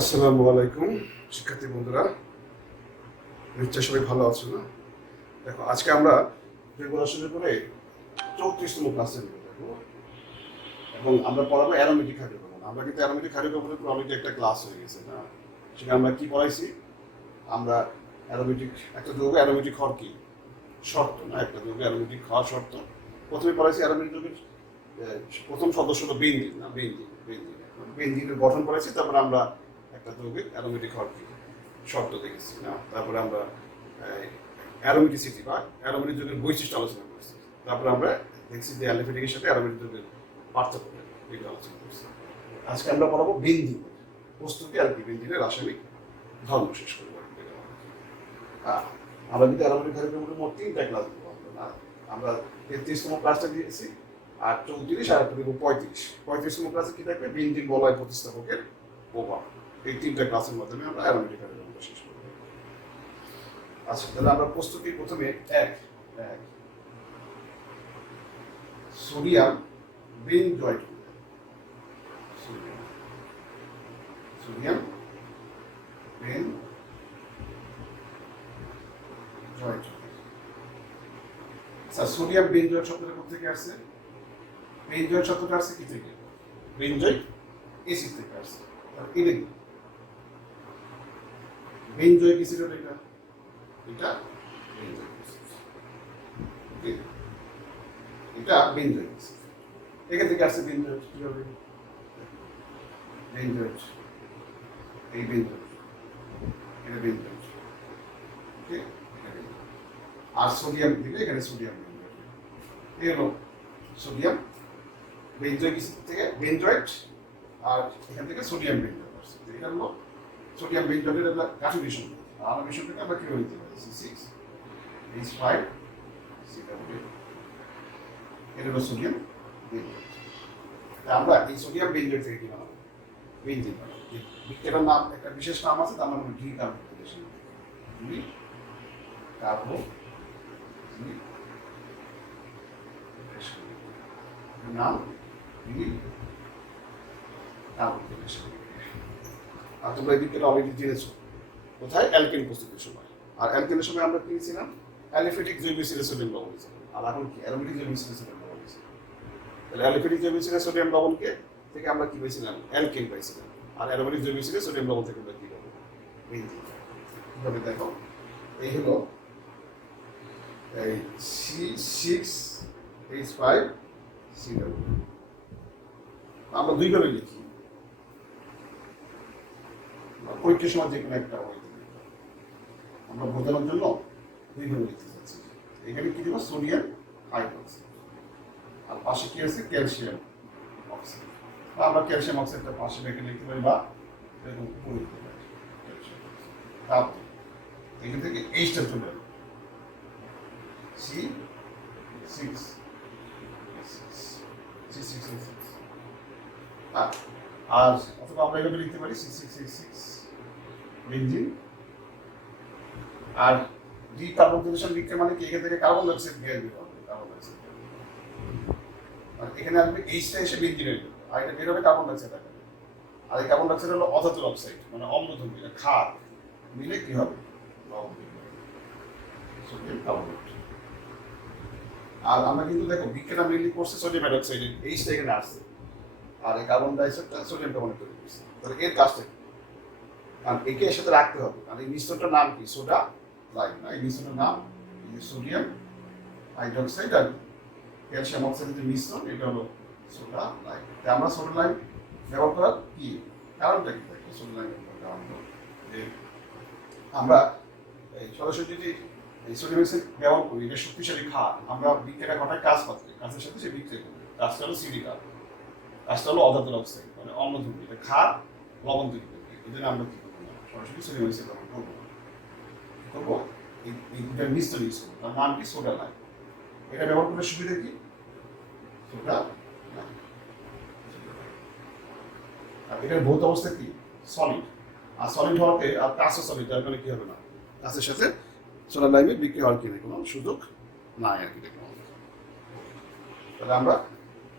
আসসালামু আলাইকুম শিক্ষার্থী বন্ধুরা, নিশ্চয় সবাই ভালো আছো না? দেখো, আজকে আমরা রেগুলার করে 34তম ক্লাসে দেখবো এবং আমরা পড়াবো অ্যারোমেটিক হাইড্রোকার্বন। আমরা কিন্তু অ্যারোমেটিক হাইড্রোকার্বনের অলরেডি একটা ক্লাস হয়ে গেছে না? সেখানে আমরা কি পড়াইছি? আমরা অ্যারোমেটিক একটা যৌগে অ্যারোমেটিক হওয়ার কি শর্ত না, একটা যৌগে অ্যারোমেটিক হওয়ার শর্ত প্রথমে পড়াইছি। অ্যারোমেটিক যৌগের প্রথম সদস্য হলো বেনজিন না, বেনজিনের গঠন পড়াইছি। তারপরে আমরা একটা যৌগের অ্যারোমেটিক হওয়ার কি শর্ত দেখেছি না? তারপরে আমরা অ্যারোমেটিসিটি বা অ্যারোমেটিক যৌগের বৈশিষ্ট্য আলোচনা করেছি। তারপরে আমরা দেখছি যে অ্যালিফেটিকের সাথে অ্যারোমেটিক যৌগের পার্থক্য এটা আলোচনা করছি। আজকে আমরা পড়াবো বেনজিন প্রস্তুতি আর কি, বেনজিনের রাসায়নিক ধর্ম শেষ করবো। আমরা কিন্তু অ্যারোমেটিক হাইড্রোকার্বনের মোট 3টা ক্লাস দিব না। আমরা 33তম ক্লাসটা দিয়েছি, আর 34 আর একটা দিব 35তম ক্লাসে কি থাকবে? বেনজিন বলয় প্রতিস্থাপকের প্রভাব। এই 3টা ক্লাসের মাধ্যমে আমরা অ্যারোমেটিক হাইড্রোকার্বন শেষ করব। আচ্ছা, তাহলে আমরা প্রস্তুতি প্রথমে এক সোডিয়াম বেনজয়েট, সোডিয়াম বেনজয়েট। আচ্ছা, সোডিয়াম বেনজয়েট শব্দটা কোথা থেকে আসছে? বেনজয়েট শব্দটা আসছে কি থেকে? বেনজয়েট এসিড থেকে আসছে। এটা কি বেনজয়েক অ্যাসিড? এটা বেনজয়েক অ্যাসিড, এটা বেনজয়েক অ্যাসিড। এখান থেকে আসছে বেনজয়েট। কি হবে? বেনজয়েট, এই বেনজয়েট, এটা বেনজয়েট। ওকে, আর সোডিয়াম দিলে এখানে সোডিয়াম বেনজয়েট। এই হলো সোডিয়াম বেনজয়েক অ্যাসিড থেকে বেনজয়েট, আর এখান থেকে সোডিয়াম বেনজয়েট আসছে। এটা হলো সোডিয়াম বেনজয়েটের কাঠি মিশ্রণ। আর মিশ্রণটাকে আমরা কিভাবে দিতে পারি? C6H5 CW, এটা হলো সোডিয়াম বেনজয়েট। আমরা এই সোডিয়াম বেনজয়েট থেকে কি বানাবো? বেনজিন বানাবো। এটার নাম, একটা বিশেষ নাম আছে, তার নাম হলো ডিকার্বোক্সিলেশন। নাম ডিকার্বোক্সিলেশন। আর তোমরা এই বিক্রিয়াটা অলরেডি জেনেছো কোথায়? অ্যালকেন প্রস্তুতির সময়। আর অ্যালকেনের সময় আমরা পেয়েছিলাম অ্যালিফেটিক জৈব মিশ্রিত সোডিয়াম লবণ হিসেবে। আর এখন কি? অ্যারোমেটিক জৈব মিশ্রিত সোডিয়াম লবণ হিসেবে। তাহলে অ্যালিফেটিক জৈব মিশ্রিত সোডিয়াম লবণকে থেকে আমরা কি পেয়েছিলাম? অ্যালকেন পাইছিলাম। আর অ্যারোমেটিক জৈব মিশ্রিত সোডিয়াম লবণ থেকে আমরা কি পাবো? বেনজিন। কিভাবে দেখো, এই হলো এই C6H5 CW। আমরা দুইভাবে লিখি, পরীক্ষার সময় যে কোনো একটা হয়, আমরা বোঝানোর জন্য দুইভাবে লিখতে চাচ্ছি। এখানে কি দেবো? সোডিয়াম হাইড্রোক্সাইড, আর পাশে কি আছে? Calcium oxide. বা আমরা ক্যালসিয়াম অক্সাইডটা পাশে রেখে লিখতে পারি, বা এরকম উপরে লিখতে পারি ক্যালসিয়াম অক্সাইড। তারপর এখান থেকে এইচটা চলে যাবে, C6, আর অথবা আমরা এভাবে লিখতে পারি C6H6 বেনজিন। আর ডিকার্বোক্সিলেশন লিখতে মানে কি? এখান থেকে কার্বন ডাইঅক্সাইড গ্যাস বের হবে, কার্বন ডাইঅক্সাইড। আর এখানে আসবে এইচটা এসে বেনজিনের, আর এটা বের হবে কার্বন ডাইঅক্সাইড আকারে। আর এই কার্বন ডাইঅক্সাইড হলো অধাতুর অক্সাইড, মানে অম্লধর্মী, এটা ক্ষার মিলে কি হবে? লবণ, সোডিয়াম কার্বনেট। আর আমরা কিন্তু দেখো বিক্রিয়া মেনলি করছে সোডিয়াম হাইড্রোক্সাইডের, এইচটা এখানে আসছে, আর এই কার্বন ডাইঅক্সাইডটা সোডিয়াম কার্বনেট তৈরি করছে। তাহলে এর কাজটা কি? কারণ একে এর সাথে রাখতে হবে। আর এই মিশ্রণটার নাম কি? সোডা লাইম না? এই মিশ্রণের নাম সোডিয়াম হাইড্রোক্সাইড আর ক্যালসিয়াম অক্সাইডের যে মিশ্রণ, এটা হলো সোডা লাইম। তাই আমরা সোডা লাইম ব্যবহার করার কি কারণটা কি? দেখো, সোডা লাইম ব্যবহার কারণ হলো যে আমরা এই সরাসরি যদি এই সোডিয়াম অক্সাইড ব্যবহার করি, এটা শক্তিশালী ক্ষার। আমরা বিক্রিয়াটা ঘটায় কাজ পাচ্ছি, কাজের সাথে সে বিক্রিয়া করবে। কাজটা হলো সিডি কার, কাজটা হলো অধাতুর অক্সাইড, মানে অম্লধর্মী, এটা ক্ষার লবণ তৈরি করবে। এই জন্য আমরা কি করবো না, সরাসরি সোডিয়াম অক্সাইড ব্যবহার করবো করবো এই দুটার মিশ্রণ ইউজ করবো। তার নাম কি? Soda lime. এটা ব্যবহার করলে সুবিধা কি? Soda lime. আর এটার ভৌত অবস্থা কি? সলিড। আর সলিড হওয়াতে আর কাঁচা সলিড, তার মানে কি হবে না, কাঁচের সাথে সোডা লাইমের বিক্রি হওয়ার কি কোনো সুযোগ নাই আর কি। তাহলে আমরা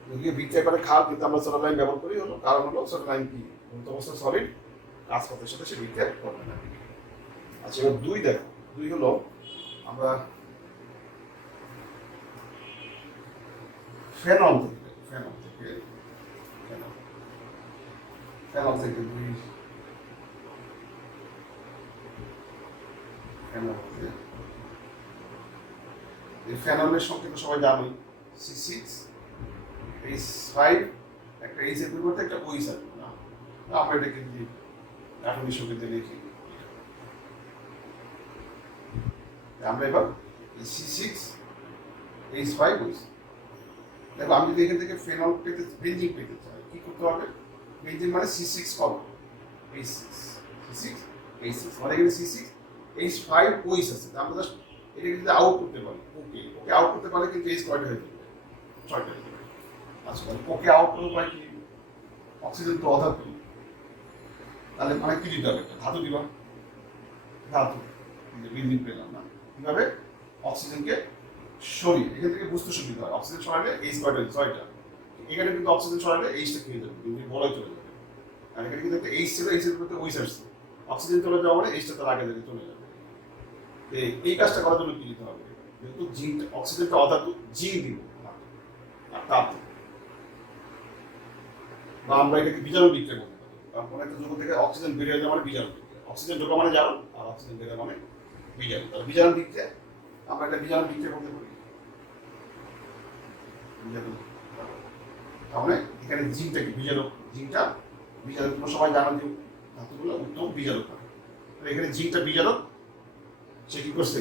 যদি বিক্রিয়া করে খাওয়া, কিন্তু আমরা সোডা লাইম ব্যবহার করি, হলো কারণ হলো সোডা লাইম কি? ভৌত অবস্থা সলিড, কাজপথের সাথে সে বিক্রিয়া করবে না। আচ্ছা, এবার 2 দেখো, 2 হলো আমরা ফেনল থেকে ফেনল থেকে ফেনল ফেনল থেকে 2 ফেনল থেকে এই ফেনলের সংকেত সবাই জানোই, C6H5 একটা এইচ এর পরিবর্তে একটা ওইচ আসবে না, আমরা এটাকে যদি এখনই সংকেতে লিখি, আমরা এবার C6H5 ওইচ। দেখো আমি যদি এখান থেকে ফেনল পেতে বেঞ্জিন পেতে চাই কি করতে হবে? বেঞ্জিন মানে C6 কমন C6H6 মানে এখানে C6H5 ওইচ আছে, আমরা জাস্ট এটাকে যদি আউট করতে পারি, ওকে আউট করতে পারলে কিন্তু এইচ কয়টা হয়ে যাবে? 6টা হয়ে যাবে। আচ্ছা, ওকে আউট করার উপায় কি? অক্সিজেন তো অধাতু, তাহলে মানে কি দিতে হবে? ধাতু দিবা, ধাতু বেঞ্জিন পেলাম না, কিভাবে? অক্সিজেনকে সরিয়ে এখান থেকে বুঝতে সুবিধা হয়, অক্সিজেন সরালে এইচ কয়টা? 6টা। এখানে কিন্তু অক্সিজেন সরালে এইচটা খেয়ে যাবে, কিন্তু বড়ই চলে যাবে। আর এখানে কিন্তু একটা এইচ ছিল, এইচের মধ্যে ওইচ আসছে, অক্সিজেন চলে যাওয়া মানে এইচটা তার আগে থেকে চলে যাবে। এই কাজটা করার জন্য কি দিতে হবে? যেহেতু জিঙ্ক, অক্সিজেনটা অধাতু, জিঙ্ক দিব আর তাপ দিব, বা আমরা এটাকে বীজাণু বিক্রিয়া করতে পারি। কারণ কোনো একটা যৌগ থেকে অক্সিজেন বের হয়ে যাওয়া মানে বীজাণু বিক্রিয়া, অক্সিজেন ঢোকা মানে জারণ, আর অক্সিজেন বের হওয়া মানে বীজাণু। তাহলে বীজাণু বিক্রিয়া, আমরা একটা বীজাণু বিক্রিয়া করতে পারি। তাহলে এখানে জিনটা কি? বীজাণু। জিনটা বীজাণু, তোমরা সবাই জানো যে ধাতুগুলো উত্তম বীজাণু। এখানে জিনটা বীজাণু, সে কি করছে?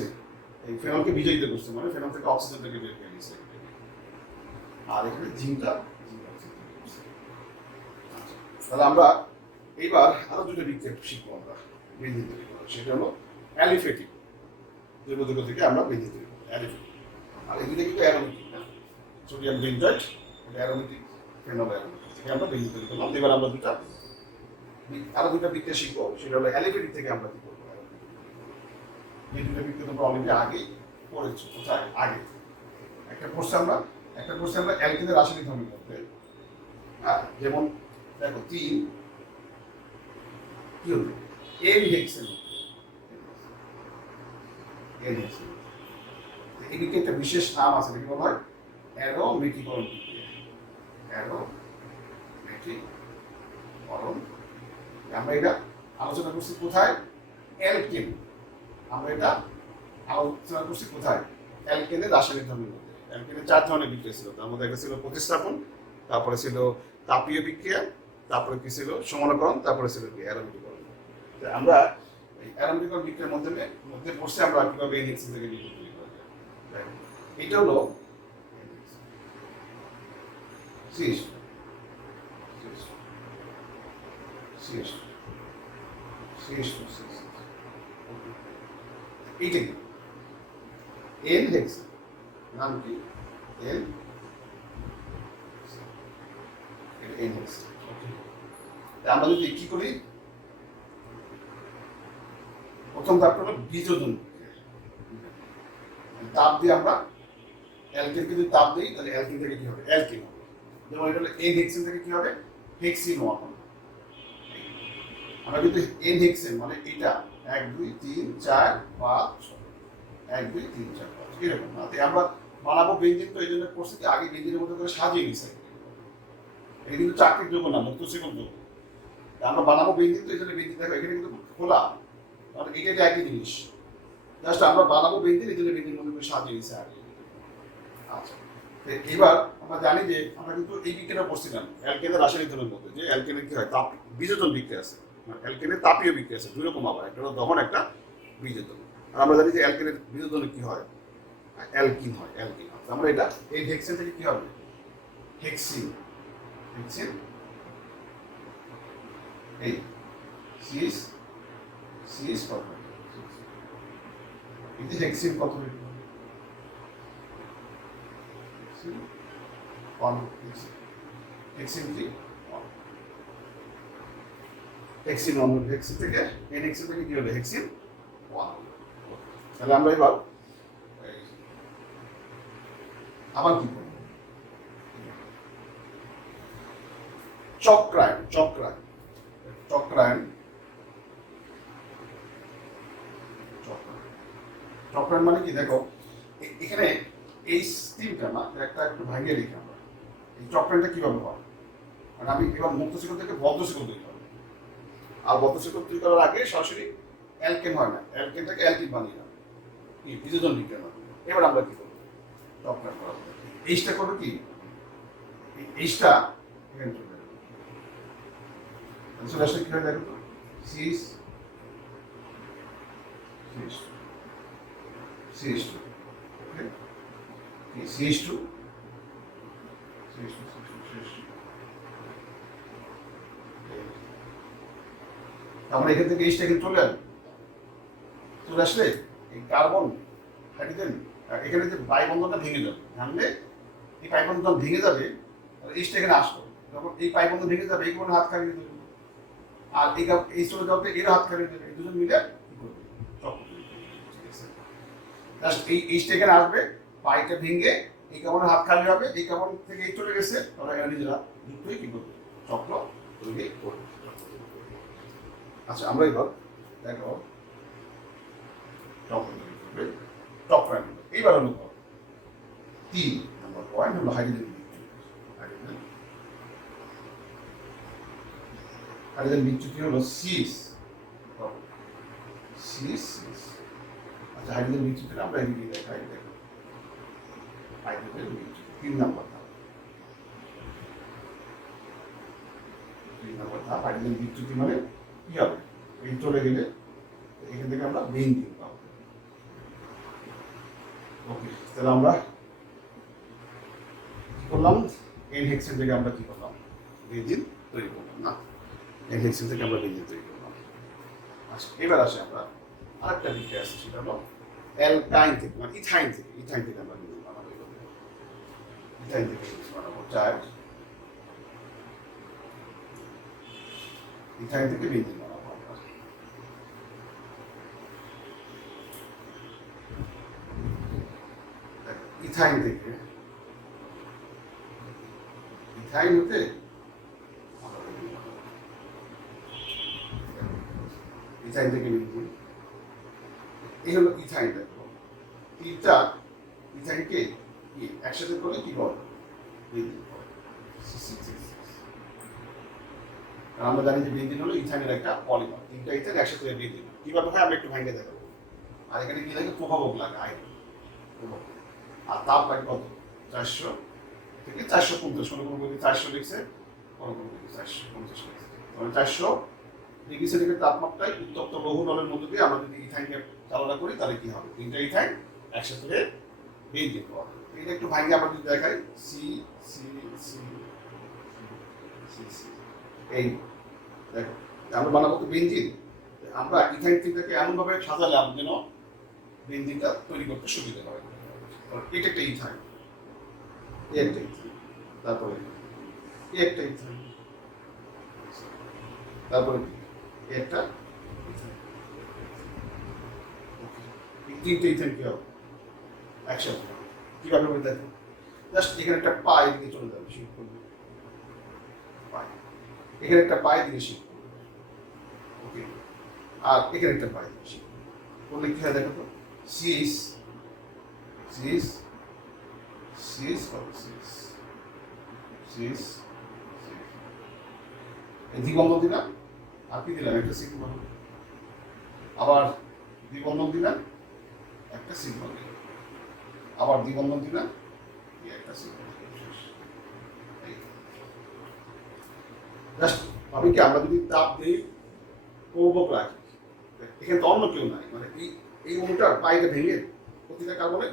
এই ফেনলকে বিজয়িত করছে, মানে ফেনল থেকে অক্সিজেনটাকে বের করে নিয়েছে, আর এখানে জিনটা। তাহলে আমরা এইবার আরো 2টা বিক্রিয়া শিখবো আমরা বেঞ্জিন তৈরি করা, সেটা হলো অ্যালিফেটিক জৈব যৌগ থেকে আমরা বেঞ্জিন তৈরি করবো, অ্যালিফেটিক। আর এই 2টা কিন্তু অ্যারোমেটিক না, সোডিয়াম বেনজয়েড এটা অ্যারোমেটিক, ফেনল অ্যারোমেটিক থেকে আমরা বেঞ্জিন তৈরি করলাম। এবার আমরা আরো 2টা বিক্রিয়া শিখবো, সেটা হলো অ্যালিফেটিক থেকে আমরা কি করবো। এই 2টা বিক্রিয়া তোমরা অলরেডি আগেই পড়েছো, কোথায়? আগে একটা কোর্সে আমরা অ্যালকেনের রাসায়নিক ধর্মের মধ্যে, হ্যাঁ, যেমন দেখো 3 কি হবে? এন হেক্সেন, এদিকে একটা বিশেষ নাম আছে, কি বলা হয়? অ্যারোমেটিকরণ বিক্রিয়া, অ্যারোমেটিকরণ। আমরা এটা আলোচনা করছি কোথায়? অ্যালকেন। আমরা এটা আলোচনা করছি কোথায়? অ্যালকেনের রাসায়নিক ধর্মের মধ্যে। অ্যালকেনের 4 ধরনের বিক্রিয়া ছিল, তার মধ্যে একটা ছিল প্রতিস্থাপন, তারপরে ছিল তাপীয় বিক্রিয়া, তারপরে কি ছিল? সমানুকরণ, তারপরে ছিল কি? অ্যারোমেটিকরণ। আমরা এই অ্যারোমেটিকরণ বিক্রিয়ার মধ্যে পড়ছি আমরা কিভাবে এনহেক্সিন থেকে বিক্রিয়া তৈরি করা যায়। এটা হলো সিস সিস সিস সিস এইটা কি? এনহেক্সিন, নাম কি? এনহেক্সিন। আমরা যদি কি করি, প্রথম ধাপটা হলো বিযোজন, তাপ দিয়ে আমরা অ্যালকেনকে যদি তাপ দিই তাহলে অ্যালকেন থেকে কি হবে? অ্যালকিন হবে। যেমন এটা হলো এন হেক্সেন থেকে কি হবে? হেক্সিন 1 হবে। আমরা কিন্তু এন হেক্সেন মানে এটা 1 2 3 4 5 6 1 2 3 4 5 এরকম না। আমরা বানাবো বেঞ্জিন, তো এই জন্য করছি আগে বেঞ্জিনের মধ্যে করে সাজিয়ে নিচ্ছি। এটা কিন্তু চাকরির যোগ্য না, মুক্ত শিকল যোগ্য। আমরা বানাবো বেঞ্জিন, তো এই জন্য বেঞ্জিন দেখো এখানে কিন্তু খোলা, মানে এটা একই জিনিস, জাস্ট আমরা বানাবো বেঞ্জিন, এই জন্য বেঞ্জিনের মধ্যে করে সাজিয়ে নিচ্ছি আগে। আচ্ছা, এবার আমরা জানি যে আমরা কিন্তু এই বিক্রিয়াটা পড়ছিলাম অ্যালকেনের রাসায়নিক ধর্মের মধ্যে, যে অ্যালকেনের কি হয়? তাপ বিযোজন বিক্রিয়া আছে, অ্যালকেনের তাপীয় বিক্রিয়া আছে, 2 রকম আবার, একটা হলো দহন, একটা বিযোজন। আর আমরা জানি যে অ্যালকেনের বিযোজনে কি হয়? অ্যালকিন হয়, অ্যালকিন। আমরা এটা এই হেক্সেন থেকে কি হবে? হেক্সিন, হেক্সিন এই সিএস সিএস কত? এই যে হেক্সিন কত হবে? হেক্সিন কি? হেক্সিন 1। হেক্সিন থেকে এনহেক্সিন থেকে কি হবে? হেক্সিন 1। তাহলে আমরা এবার আবার কি করব? চক্রায়ন টপ লাইন মানে কি দেখো, এখানে এই স্টিমটা না একটা একটু ভাঙিয়ে রেখে আমরা এই টপ লাইনটা কিভাবে হয়, মানে আমি এবার মুক্ত শিকল থেকে বদ্ধ শিকল তৈরি করবো, আর বদ্ধ শিকল তৈরি করার আগে সরাসরি অ্যালকেন হয় না, অ্যালকেনটাকে অ্যালকিন বানিয়ে নেবে কি বিযোজন বিক্রিয়া না। এবার আমরা কি করবো, টপ লাইন করাবো, এইচটা করবো কি, এইচটা এখানে চলে যাবে, চলে আসলে কি হয় দেখো তো, সিস CH2, okay? CH2, আমরা এখান থেকে এইচটা এখানে চলে আসবে, চলে আসলে এই কার্বন হাইড্রোজেন এখানে যে বাই বন্ধনটা ভেঙে যাবে, ভাঙলে এই পাই বন্ধন ভেঙে যাবে, এইচটা এখানে আসলো, যখন এই পাই বন্ধন ভেঙে যাবে এই কোনো হাত খালিয়ে দেবে, আর এই চলে যাওয়াতে এর হাত খালিয়ে দেবে, এই দুজন মিলে কি করবে, এই এইচটা এখানে আসবে, পাইটা ভেঙে এই কার্বনের হাত খালি হবে, এই কার্বন থেকে এই চলে গেছে, তাহলে এখানে নিজেরা যুক্ত হয়ে কি করবে, চক্র তৈরি করবে। আচ্ছা আমরা এবার দেখো চক্র তৈরি করবে, চক্র এইবার হলো 3 নম্বর পয়েন্ট হলো হাইড্রোজেন বিচ্যুতি হলো সিস। আচ্ছা হাইড্রোজেন বিচ্যুতি আমরা এদিকে দেখাই, দেখো হাইড্রোজেন বিচ্যুতি 3 নম্বর ধাপ, 3 নম্বর ধাপ হাইড্রোজেন বিচ্যুতি মানে কি হবে, এই চলে গেলে এখান থেকে আমরা বেঞ্জিন পাবো। ওকে, তাহলে আমরা কি করলাম, এন হেক্সেন থেকে আমরা কি করলাম, বেঞ্জিন তৈরি করলাম না, এন হেক্সেন থেকে আমরা বেঞ্জিন তৈরি করলাম। আচ্ছা এবার আসে আমরা আরেকটা বিক্রিয়া আছে, সেটা হলো অ্যালকাইন থেকে মানে ইথাইন থেকে আমরা বেঞ্জিন বানাবো, ইথাইন থেকে বেঞ্জিন বানাবো, ইথাইন থেকে বেঞ্জিন বানাবো আমরা। ইথাইন হতে ইথাইন থেকে বেঞ্জিন, এই হলো ইথাইন। দেখো তিনটা ইথাইনকে একসাথে করে কি বলে, বেঞ্জিন বলে। আমরা জানি যে বেঞ্জিন হলো ইথাইনের একটা পলিমার, তিনটা ইথাইন একসাথে বেঞ্জিন কিভাবে হয় আমরা একটু ভাঙে দেখাবো। আর এখানে কি লাগে, প্রভাবক লাগে আয়রন, আর তাপ লাগে কত, 400 থেকে 450, কোনো কোনো বইতে 400 লিখছে, কোনো কোনো বইতে 450 লিখছে, মানে 400 ডিগ্রি সেন্টিগ্রেড তাপমাত্রায় উত্তপ্ত লৌহ নলের মধ্যে দিয়ে আমরা যদি ইথাইনকে চালনা করি তাহলে কি হবে, তিনটা ইথাইন একসাথে বেঞ্জিন পাওয়া যাবে। এটা একটু ভাঙে আমরা যদি দেখাই, সি সি সি সি, এই দেখো আমরা বানাবো তো বেঞ্জিন, আমরা ইথাইন তিনটাকে এমনভাবে সাজালাম যেন বেঞ্জিনটা তৈরি করতে সুবিধা হয়। এটা একটা ইথাইন, একটা ইথাইন, তারপরে একটা ইথাইন, তারপরে একটা ইথাইন, এই তিনটে ইথাইন কি হবে একসাথে, কিভাবে বলে দেখো, জাস্ট এখানে একটা পাই দিকে চলে যাবে, শিফট করবে পাই, এখানে একটা পাই দিকে শিফট করবে, ওকে, আর এখানে একটা পাই দিকে শিফট করলে কি হয় দেখো তো, cis cis cis cis cis, দ্বিবন্ধন দিলাম, আর কি দিলাম একটা সিগমা, আবার দ্বিবন্ধন দিলাম একটা সিগমা দিলাম, আবার দ্বিবন্ধন দিলাম একটা সিগমা। জাস্ট ভাবি কি আমরা যদি তাপ দিই প্রভাবক রাখি, এখানে তো অন্য কেউ নাই, মানে এই অণুটার পাইটা ভেঙে প্রতিটা কার্বনে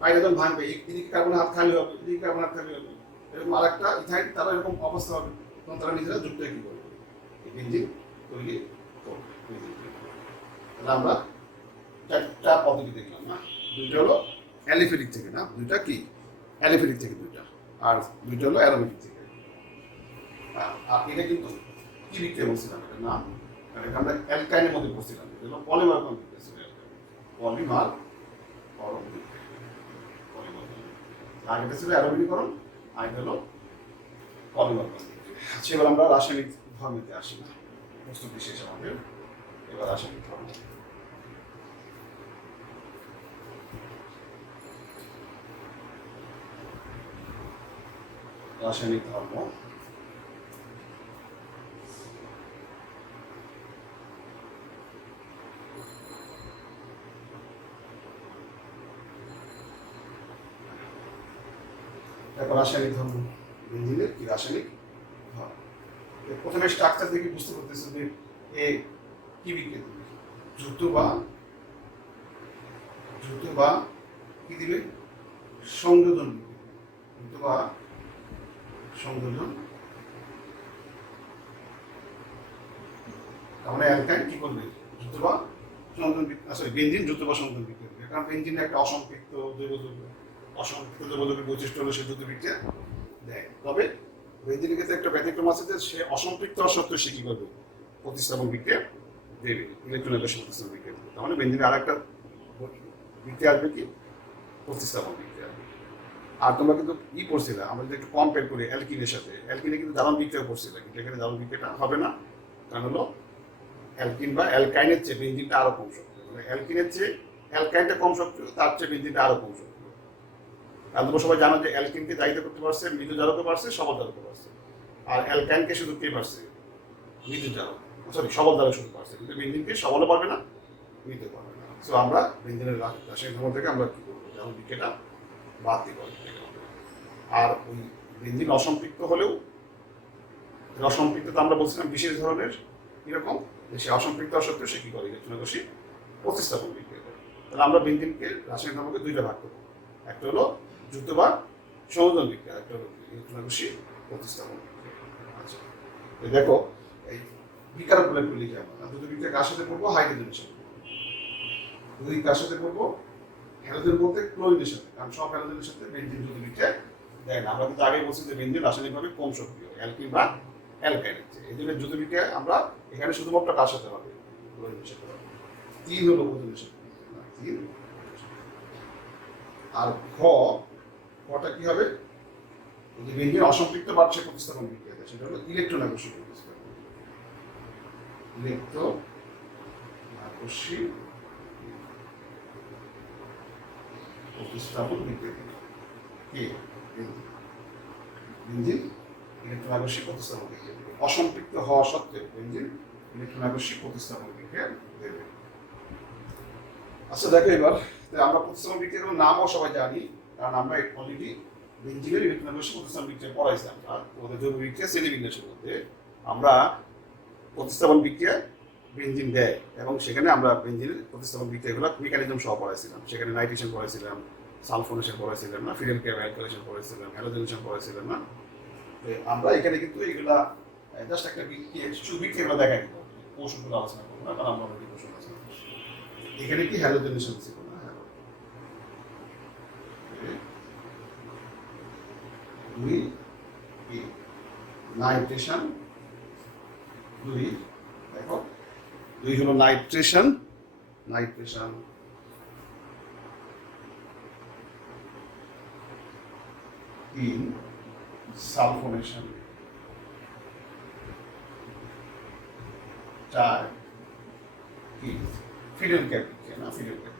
পাইটা যখন ভাঙবে, এদিকে কার্বনের হাত খালি হবে, এদিকে কার্বন হাত খালি হবে, এরকম আর একটা ইথাইন তারা এরকম অবস্থা হবে, তখন তারা নিজেরা যুক্ত কি করবে, বেঞ্জিন তৈরি করবে। তাহলে আমরা 4টা পদ্ধতি দেখলাম না, 2টা হলো অ্যালিফেটিক থেকে, না 2টা কি অ্যালিফেটিক থেকে 2টা, আর 2টা হলো অ্যারোমেটিক থেকে। আর এটা কিন্তু কি বিক্রিয়া বলছিলাম, এটা নাম আমরা অ্যালকাইনের মধ্যে বলছিলাম, এটা হলো পলিমার কনফিগারেশন, পলিমার করণ বিক্রিয়া, আগেটা ছিল অ্যারোমেটিকরণ, আগেটা হলো পলিমার করণ বিক্রিয়া। আচ্ছা এবার আমরা রাসায়নিক ধর্মেতে আসি, না প্রস্তুতি শেষ আমাদের, এবার রাসায়নিক ধর্ম। রাসায়নিক ধর্ম রাসায়নিক ধর্ম বেঞ্জিনের কি রাসায়নিক ধর্ম। প্রথমে স্ট্রাকচার থেকে বুঝতে পারতেছে যে এ কি বিক্রিয়া দিবে, দ্রুত বা কি দিবে, সংযোজন দিবে, দ্রুত বা সংযোজন। তাহলে অ্যালকাইন কি করবে, দ্রুত বা সংযোজন, সরি বেঞ্জিন দ্রুত বা সংযোজন বিক্রিয়া দিবে, কারণ বেঞ্জিনের একটা অসম্পৃক্ত জৈব বৈশিষ্ট্য হলো সে দ্রুত বিক্রিয়া দেয়। তবে বেঞ্জিনের ক্ষেত্রে একটা ব্যতিক্রম আছে যে সে অসম্পৃক্ত হওয়া সত্ত্বেও সে কি করবে, প্রতিস্থাপন বিক্রিয়া দেবে, ইলেকট্রোনাইজেশন প্রতিস্থাপন বিক্রিয়া দেবে। তাহলে বেঞ্জিনের আরেকটা বিক্রিয়া আসবে কি, প্রতিস্থাপন বিক্রিয়া। আর তোমরা কিন্তু পড়ছিলে, আমরা যদি একটু কম্পেয়ার করি অ্যালকিনের সাথে, অ্যালকিনে কিন্তু জ্বালান বিক্রিয়া পড়ছিলে, কিন্তু এখানে জ্বালান বিক্রিয়াটা হবে না, কারণ হলো অ্যালকিন বা অ্যালকাইনের চেয়ে বেঞ্জিনটা আরো কম সক্রিয়, মানে অ্যালকিনের চেয়ে অ্যালকাইনটা কম সক্রিয়, তার চেয়ে বেঞ্জিনটা আরো কম সক্রিয়। কারণ তোমরা সবাই জানো যে অ্যালকিনকে দায়িত্ব করতে পারছে, মৃদু জারকও পারছে, সবল জারকও পারছে, আর অ্যালকাইনকে শুধু কে পারছে, মৃদু জারক, সরি সবল জারক শুধু পারছে, কিন্তু বেঞ্জিনকে সবলও পারবে না, মৃদু পারবে না। সো আমরা বেঞ্জিনের রাসায়নিক ধর্ম থেকে আমরা কি করবো, জ্বালান বিক্রিয়াটা বাদ দিব। আর ওই বেঞ্জিন অসম্পৃক্ত হলেও, অসম্পৃক্ত আমরা বলছিলাম বিশেষ ধরনের এরকম, যে সে অসম্পৃক্ত হওয়া সত্ত্বেও সে কি করে, ইলেকট্রোনাইজেশন প্রতিস্থাপন বিক্রিয়া করে। তাহলে আমরা বেঞ্জিনকে রাসায়নিক ধর্মকে দুইটা ভাগ করবো, একটা হলো দ্রুত বা সংযোজন বিক্রিয়া, একটা হলো ইলেকট্রোনাইজেশন প্রতিস্থাপন বিক্রিয়া। আচ্ছা দেখো এই বিকারকগুলো একটু লিখে আমরা দ্রুত বিক্রিয়া কার সাথে করবো, হাইড্রোজেনের সাথে, দুই কার সাথে করবো, হ্যালোজেন বলতে ক্লোরিনের সাথে, কারণ সব হ্যালোজেনের সাথে বেঞ্জিন দ্রুত বিক্রিয়া দেয় না। আমরা কিন্তু আগে বলছি যে বেঞ্জিন রাসায়নিকভাবে কম সক্রিয় অ্যালকিন বা অ্যালকাইনের চেয়ে, এই জন্য দ্রুত বিক্রিয়া আমরা এখানে শুধুমাত্র কার সাথে হবে, ক্লোরিনের সাথে হবে। তিন হলো ওজনের সাথে, তিন। আর ঘটা কি হবে, যে বেঞ্জিন অসম্পৃক্ত বাড়ছে প্রতিস্থাপন বিক্রিয়া দেয়, সেটা হলো ইলেকট্রোনাইজেশন প্রতিস্থাপন, ইলেকট্রোনাইজেশন প্রতিস্থাপন বিক্রিয়া কি বেঞ্জিন ইলেকট্রোনাইজেশন প্রতিস্থাপন বিক্রিয়া দেবে, অসম্পৃক্ত হওয়া সত্ত্বেও বেঞ্জিন ইলেকট্রোনাইজেশন প্রতিস্থাপন বিক্রিয়া দেবে। আচ্ছা দেখো এবার আমরা প্রতিস্থাপন বিক্রিয়ার নামও সবাই জানি, কারণ আমরা অলরেডি বেঞ্জিনের ইলেকট্রোনাইজেশন প্রতিস্থাপন বিক্রিয়া পড়াইছিলাম। আর তোমাদের জৈব বিক্রিয়া শ্রেণী বিন্যাসের মধ্যে আমরা প্রতিস্থাপন বিক্রিয়া বেঞ্জিন দেয়, এবং সেখানে আমরা বেঞ্জিনের প্রতিস্থাপন বিক্রিয়াগুলো মেকানিজম সহ পড়াইছিলাম। সেখানে নাইট্রেশন পড়াইছিলাম, সালফোনেশন পড়াইছিলাম না, ফিডেল ক্যাব অ্যালকাইলেশন পড়াইছিলাম, হ্যালোজেনেশন পড়াইছিলাম না। আমরা এখানে কিন্তু এগুলা জাস্ট একটা বিক্রিয়া বিক্রিয়াগুলো দেখাই দিব, কৌশলগুলো আলোচনা করবো না, কারণ আমরা অলরেডি কৌশল আলোচনা করছি। এখানে কি হ্যালোজেনেশন ছিল না, দুই নাইট্রেশন, দুই দেখো দুই হলো নাইট্রেশন, তিন সালফোনেশন, চার কি ফিডেল ক্যাপ না, ফিডেল ক্যাপ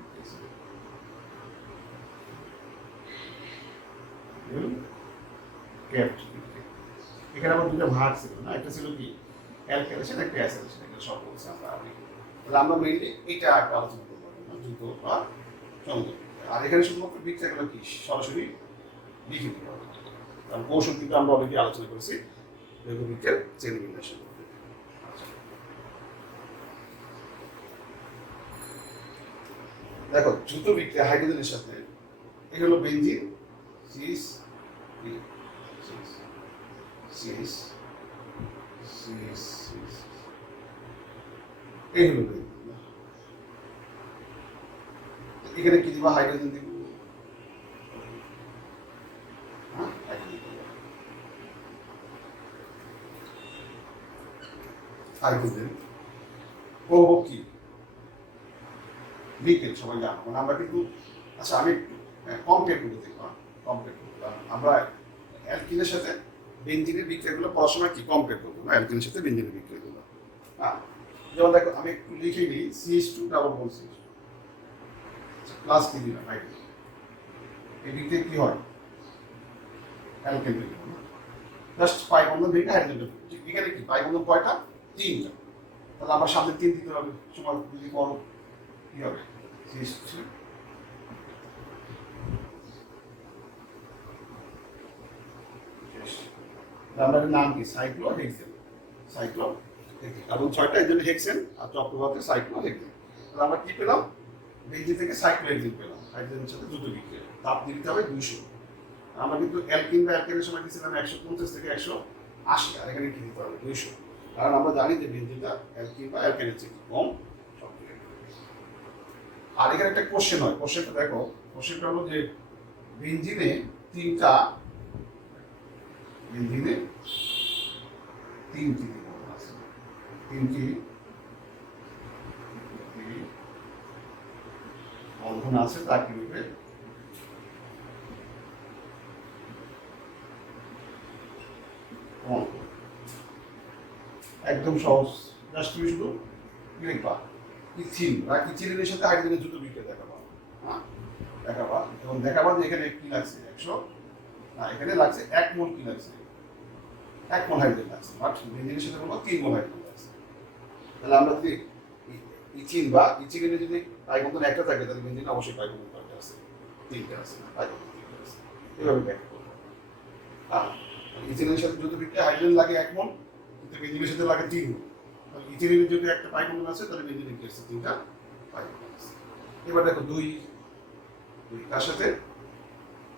এখানে আবার দুটো ভাগ ছিল না, একটা ছিল কি অ্যালকাইলেশন, একটা অ্যাসিলেশন, এটা সব বলছি আমরা। তাহলে আমরা মেইনলি এটা একটা আলোচনা করবো, দ্রুত বা সংযোগ। আর এখানে শুধুমাত্র বিক্রিয়াগুলো কি সরাসরি লিখে দিতে হবে, কারণ কৌশল কিন্তু আমরা অলরেডি আলোচনা করেছি জৈব বিক্রিয়ার শ্রেণী বিন্যাসের মধ্যে। দেখো দ্রুত বিক্রিয়া হাইড্রোজেনের সাথে, এই হলো বেঞ্জিন সিএস, এই হলো বেঞ্জিন। এখানে কি দিবা, হাইড্রোজেন দিব, হাইড্রোজেন প্রভাবক কি নিকেল, সবাই জানো, মানে আমরা কিন্তু। আচ্ছা আমি কম্পেয়ার করে দেখলাম, আমরা অ্যালকিনের সাথে বেঞ্জিনের বিক্রিয়াগুলো পড়ার সময় কি কম্পেয়ার করবো না, অ্যালকিনের সাথে বেঞ্জিনের বিক্রিয়াগুলো। হ্যাঁ যেমন দেখো আমি একটু লিখে নিই, CH2 double bond CH2 plus কি দিলাম হাইড্রোজেন, এই বিক্রিয়া কি হয়, অ্যালকেন তৈরি হয়, জাস্ট পাই বন্ধন ভেঙে হাইড্রোজেনটা ঠিক এখানে কি পাই বন্ধন কয়টা? 3টা। তাহলে আমার সামনে 3 দিতে হবে, সমান যদি করো কি হবে? আমরা নাম কি সাইক্লো হেক্সেন, সাইক্লো কার্বন 6টা এর জন্য হেক্সেন আর চক্রবাতে সাইক্লো হেক্সেন। তাহলে আমরা কি পেলাম? বেঞ্জিন থেকে সাইক্লো হেক্সেন পেলাম, হাইড্রোজেনের সাথে দ্রুত বিক্রিয়া, তাপ দিতে হবে 200। আমরা কিন্তু অ্যালকিন বা অ্যালকেনের সময় দিয়েছিলাম 150 থেকে 180, আর এখানে কি দিতে হবে? 200, কারণ আমরা জানি যে বেঞ্জিনটা অ্যালকিন বা অ্যালকেনের চেয়ে কম সক্রিয়। আর এখানে একটা কোশ্চেন হয়, কোশ্চেনটা দেখো, কোশ্চেনটা হলো যে বেঞ্জিনে 3টা, বেঞ্জিনে 3টি দ্বিবন্ধন আছে, 3টি বন্ধন আছে, তা কিভাবে একদম সহজ, জাস্ট তুমি শুধু লিখবা ইথিন বা ইথিলিনের সাথে হাইড্রোজেনের দ্রুত বিক্রিয়া দেখাবা, হ্যাঁ দেখাবা, এবং দেখাবা যে এখানে কি লাগছে 100, না এখানে লাগছে 1 মোল, কি লাগছে 1 মোল হাইড্রোজেন লাগছে, বাট বেঞ্জিনের সাথে বলবো 3 মোল হাইড্রোজেন লাগছে। তাহলে আমরা যদি ইথিন বা ইথিলিনে যদি পাই বন্ধন একটা থাকে, তাহলে বেঞ্জিনে অবশ্যই পাই বন্ধন কয়টা আছে? 3টা আছে, পাই বন্ধন 3টা আছে, এভাবে ব্যাখ্যা করবো। আর ইথিলিনের সাথে দ্রুত বিক্রিয়া হাইড্রোজেন লাগে 1 মোল, কিন্তু বেঞ্জিনের সাথে লাগে 3 মোল। ইথিলিনের যদি একটা পাই বন্ধন আছে, তাহলে বেঞ্জিনের কি আছে? 3টা পাই বন্ধন আছে। এবার দেখো 2 কার সাথে?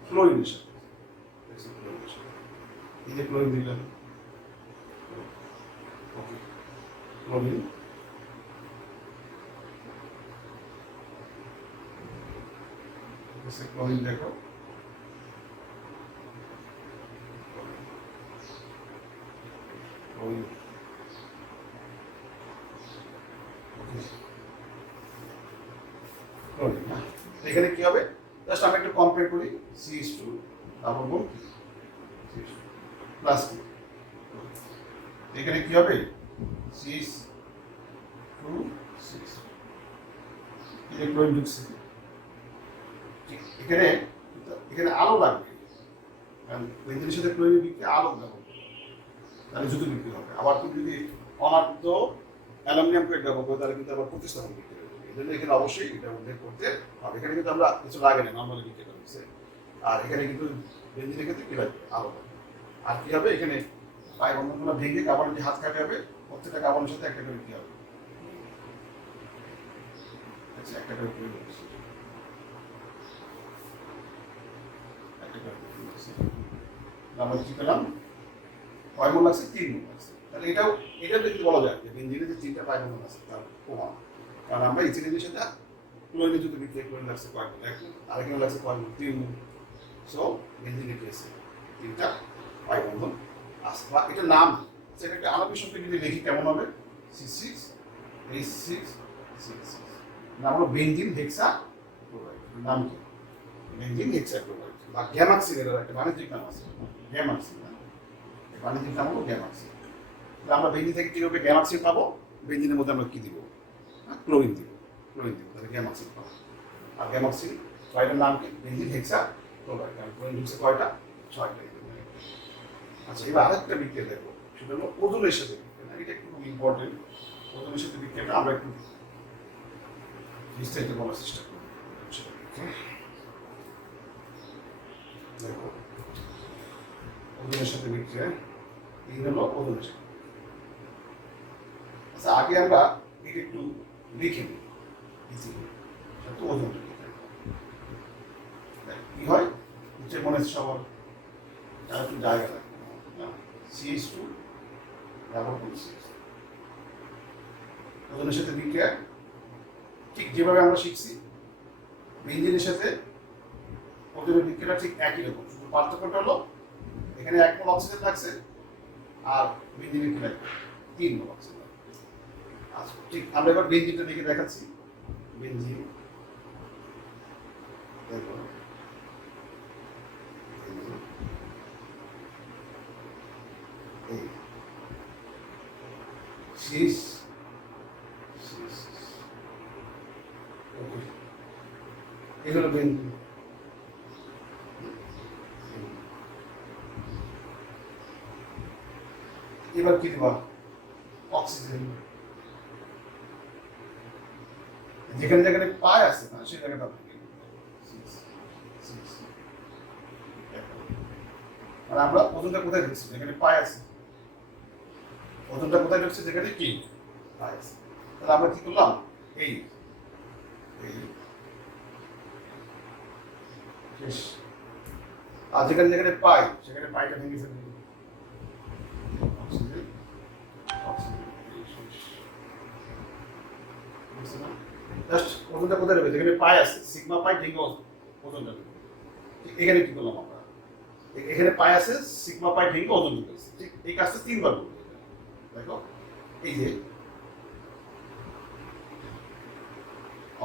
ক্লোরিনের সাথে, এই যে ক্লোরিন দিলাম, ওকে ক্লোরিন, ক্লোরিন দেখো ক্লোরিন, এখানে কি হবে? জাস্ট আমরা একটু কম্পেয়ার করি, CH2 ডাবল বন্ড প্লাস কি, এখানে কি হবে? CH2 6 ইলেকট্রন ঢুকছে, এখানে এখানে আলো লাগবে, কারণ বেঞ্জিনের সাথে ক্লোরিনের বিক্রিয়া আলো ব্যবহার করবে, তাহলে দ্রুত বিক্রি হবে। আবার তুমি যদি অনার্ধ অ্যালুমিনিয়াম প্লেট ব্যবহার করো, তাহলে কিন্তু আবার প্রতিস্থাপন বিক্রি হবে। এই জন্য এখানে অবশ্যই এটা উল্লেখ করতে হবে। এখানে কিন্তু আমরা কিছু লাগে না, নর্মালি বিক্রি করছে, আর এখানে কিন্তু বেঞ্জিনের ক্ষেত্রে কি লাগবে? আলো লাগবে। আর কি হবে? এখানে পাই বন্ধনগুলো ভেঙে কার্বনের যে হাত কাটে হবে, প্রত্যেকটা কার্বনের সাথে একটা করে কি হবে? আচ্ছা, একটা করে আমরা কি পেলাম? কয় মোল লাগছে? 3 মোল লাগছে। তাহলে এটাও যদি বলা যায় যে বেঞ্জিনে যে 3টা পাই বন্ধন আছে তার প্রমাণ, কারণ আমরা ইথিলিনের সাথে ক্লোরিনের যদি বিক্রিয়া ক্লোরিন লাগছে কয় মোল? 1 মোল, আর এখানে লাগছে কয় মোল? 3 মোল। সো বেঞ্জিনে কি আছে? 3টা পাই বন্ধন আছে, বা এটা নাম, সেটা একটা আণবিক সংখ্যা যদি লিখি কেমন হবে? C6 H6 C6, নাম হলো বেঞ্জিন হেক্সা ক্লোরাইড। নাম কি? বেঞ্জিন হেক্সা ক্লোরাইড বা গ্যামাক্সিন, এর একটা বাণিজ্যিক নাম আছে, গ্যামাক্সিন। বাণিজ্যিক নাম হলো গ্যামাক্সিন। আমরা বেঞ্জিন থেকে কিভাবে গ্যামাক্সিন পাবো? বেঞ্জিনের মধ্যে আমরা কি দিব? ক্লোরিন দিব, ক্লোরিন দিব, তাহলে গ্যামাক্সিন পাবো। আর গ্যামাক্সিন ক্লোরাইডের নাম কি? বেঞ্জিন হেক্সা ক্লোরাইড। কারণ ক্লোরিন ঢুকছে কয়টা? 6টা। আচ্ছা, এবার আরেকটা বিক্রিয়া দেখো, সেটা হলো ওজনের সাথে বিক্রিয়া। এটা একটু খুব ইম্পর্টেন্ট। ওজনের সাথে বিক্রিয়াটা আমরা একটু বিস্তারিত বলার চেষ্টা করব। দেখো ওজনের সাথে বিক্রিয়া, এই হলো ওজনের সাথে। আচ্ছা, আগে আমরা এটা একটু লিখে নিই, তো ওজনটা কি হয়? নিচে মনে হচ্ছে সবার আর একটু জায়গা লাগে, CH2 ডাবল বন্ড CH2। ওজনের সাথে বিক্রিয়া ঠিক যেভাবে আমরা শিখছি, বেঞ্জিনের সাথে ওজনের বিক্রিয়াটা ঠিক একই রকম, শুধু পার্থক্যটা হলো এখানে 1 মোল অক্সিজেন লাগছে, আর বেঞ্জিনে কি লাগবে? 3 মোল অক্সিজেন লাগবে। আচ্ছা, ঠিক আমরা এবার বেঞ্জিনটা লিখে দেখাচ্ছি। বেঞ্জিন দেখো, এই হলো বেঞ্জিন। এবার কি দিবা অক্সিজেন, যেখানে যেখানে পায় আছে না সেই জায়গাটা মানে আমরা ওজনটা কোথায় ঢুকছি, যেখানে পায় আছে, ওজনটা কোথায় ঢুকছে, যেখানে কি পায় আছে। তাহলে আমরা কি করলাম, এই শেষ। আর যেখানে যেখানে পাই সেখানে পাইটা ভেঙে ফেলবে, অক্সিজেন অক্সিজেন জাস্ট ওজনটা কোথায় দেবে, যেখানে পাই আছে সিগমা পাই ভেঙে ওজনটা দেবে। এখানে কি করলাম আমরা, এখানে পাই আছে সিগমা পাই ভেঙে ওজন দিতে, ঠিক এই কাজটা তিনবার করবো। দেখো এই যে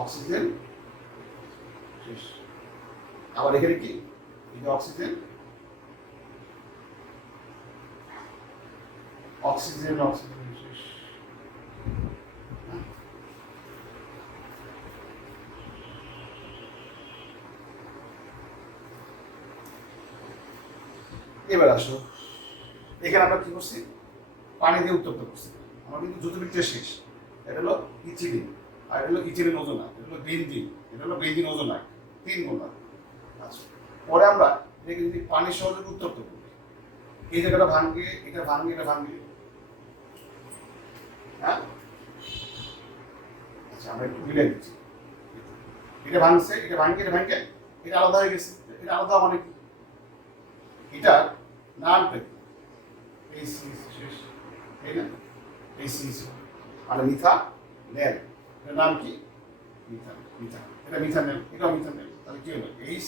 অক্সিজেন শেষ, আবার এখানে কি এই যে অক্সিজেন অক্সিজেন অক্সিজেন শেষ। এবার আসো, এখানে আমরা কি করছি, পানি দিয়ে উত্তপ্ত করছি, আমরা কিন্তু যৌথ বিক্রিয়া শেষ। এটা হলো ইথিলিন, আর এটা হলো ইথিলিন ওজোনাইড, এটা হলো বেনজিন, এটা হলো বেনজিন ওজোনাইড, তিন গুণা। আচ্ছা, পরে আমরা এটাকে যদি পানির সহযোগে উত্তপ্ত করি, এই জায়গাটা ভাঙবে, এটা ভাঙবে, এটা ভাঙবে, হ্যাঁ। আচ্ছা, আমরা একটু মিলাই দিচ্ছি, এটা ভাঙছে, এটা ভাঙবে, এটা ভাঙবে, এটা আলাদা হয়ে গেছে। এটা আলাদা মানে কি, এটা নামটা এই শেষ, এই না এই মানে মিথা নেল, এটার নাম কি মিথা, মিথা, এটা মিথা নেল, এটাও মিথা নেল। তাহলে কি হলো এইচ